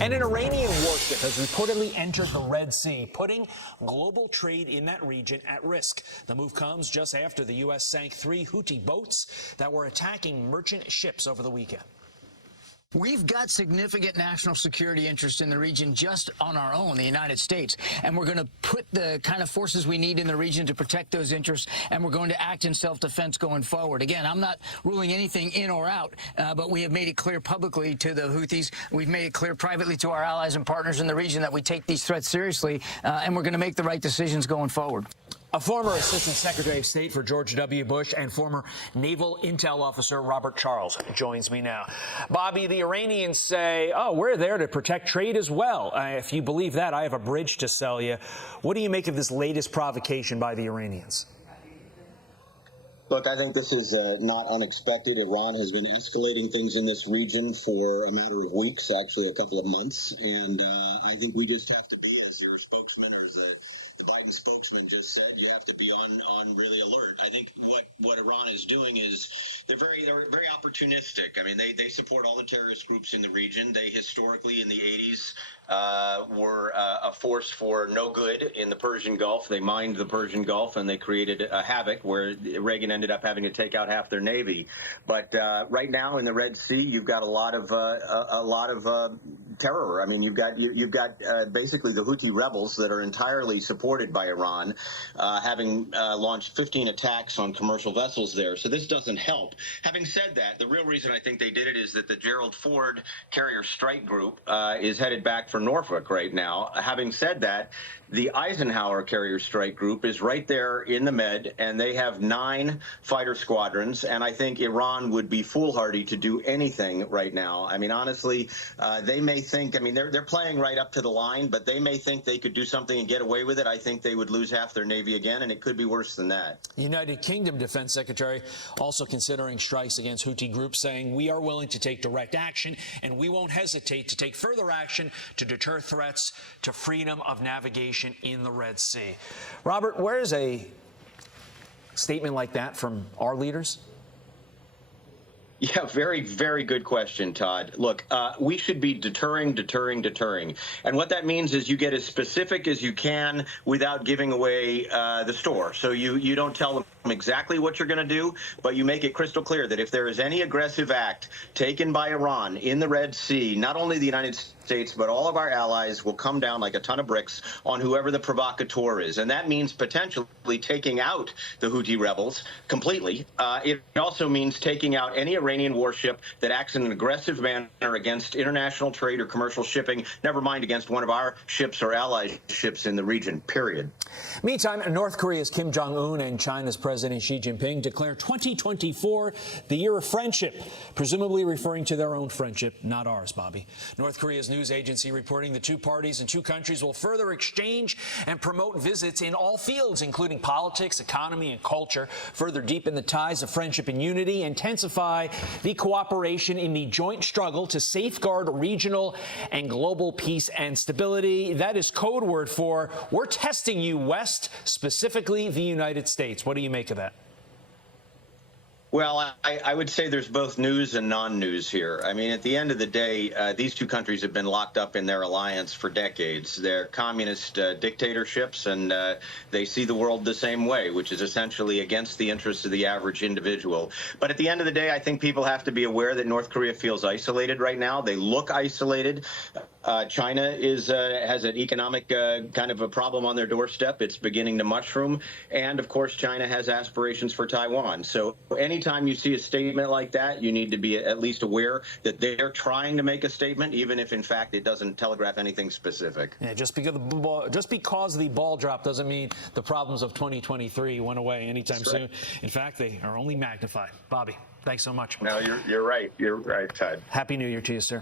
And an Iranian warship has reportedly entered the Red Sea, putting global trade in that region at risk. The move comes just after the U.S. sank 3 Houthi boats that were attacking merchant ships over the weekend. We've got significant national security interest in the region just on our own, the United States, and we're going to put the kind of forces we need in the region to protect those interests, and we're going to act in self-defense going forward. Again, I'm not ruling anything in or out, but we have made it clear publicly to the Houthis. We've made it clear privately to our allies and partners in the region that we take these threats seriously, and we're going to make the right decisions going forward. A former Assistant Secretary of State for George W. Bush and former Naval Intel Officer Robert Charles joins me now. Bobby, the Iranians say, oh, we're there to protect trade as well. If you believe that, I have a bridge to sell you. What do you make of this latest provocation by the Iranians? Look, I think this is not unexpected. Iran has been escalating things in this region for a matter of weeks, actually a couple of months. And I think we just have to be, as your spokesman or the Biden spokesman just said, you have to be on really alert. I think what Iran is doing is they're very opportunistic. I mean, they support all the terrorist groups in the region. They historically in the 80s were a force for no good in the Persian Gulf. They mined the Persian Gulf and they created a havoc where Reagan ended up having to take out half their navy. But right now in the Red Sea, you've got a lot of terror. I mean, you've got basically the Houthi rebels that are entirely supported by Iran, having launched 15 attacks on commercial vessels there. So this doesn't help. Having said that, the real reason I think they did it is that the Gerald Ford Carrier Strike Group is headed back for Norfolk right now. Having said that, the Eisenhower Carrier Strike Group is right there in the Med, and they have 9 fighter squadrons, and I think Iran would be foolhardy to do anything right now. I mean, honestly, they may think, I mean, they're playing right up to the line, but they may think they could do something and get away with it. I think they would lose half their Navy again, and it could be worse than that. United Kingdom Defense Secretary also considering strikes against Houthi groups, saying we are willing to take direct action, and we won't hesitate to take further action to deter threats to freedom of navigation in the Red Sea. Robert, where is a statement like that from our leaders? Yeah, very, very good question, Todd. Look, we should be deterring. And what that means is you get as specific as you can without giving away the store. So you don't tell them exactly what you're going to do, but you make it crystal clear that if there is any aggressive act taken by Iran in the Red Sea, not only the United States, but all of our allies will come down like a ton of bricks on whoever the provocateur is. And that means potentially taking out the Houthi rebels completely. It also means taking out any Iranian warship that acts in an aggressive manner against international trade or commercial shipping, never mind against one of our ships or allied ships in the region, period. Meantime, North Korea's Kim Jong-un and China's President Xi Jinping declare 2024 the year of friendship, presumably referring to their own friendship, not ours, Bobby. North Korea's news agency reporting the two parties and two countries will further exchange and promote visits in all fields, including politics, economy, and culture, further deepen the ties of friendship and unity, intensify the cooperation in the joint struggle to safeguard regional and global peace and stability. That is code word for we're testing you, West, specifically the United States. What do you make of that? Well, I would say there's both news and non-news here. I mean, at the end of the day, these two countries have been locked up in their alliance for decades. They're communist dictatorships, and they see the world the same way, which is essentially against the interests of the average individual. But at the end of the day, I think people have to be aware that North Korea feels isolated right now. They look isolated. China has an economic kind of a problem on their doorstep. It's beginning to mushroom. And, of course, China has aspirations for Taiwan. So anytime you see a statement like that, you need to be at least aware that they're trying to make a statement, even if, in fact, it doesn't telegraph anything specific. Yeah, just because the ball dropped doesn't mean the problems of 2023 went away anytime soon. In fact, they are only magnified. Bobby, thanks so much. No, you're right. You're right, Todd. Happy New Year to you, sir.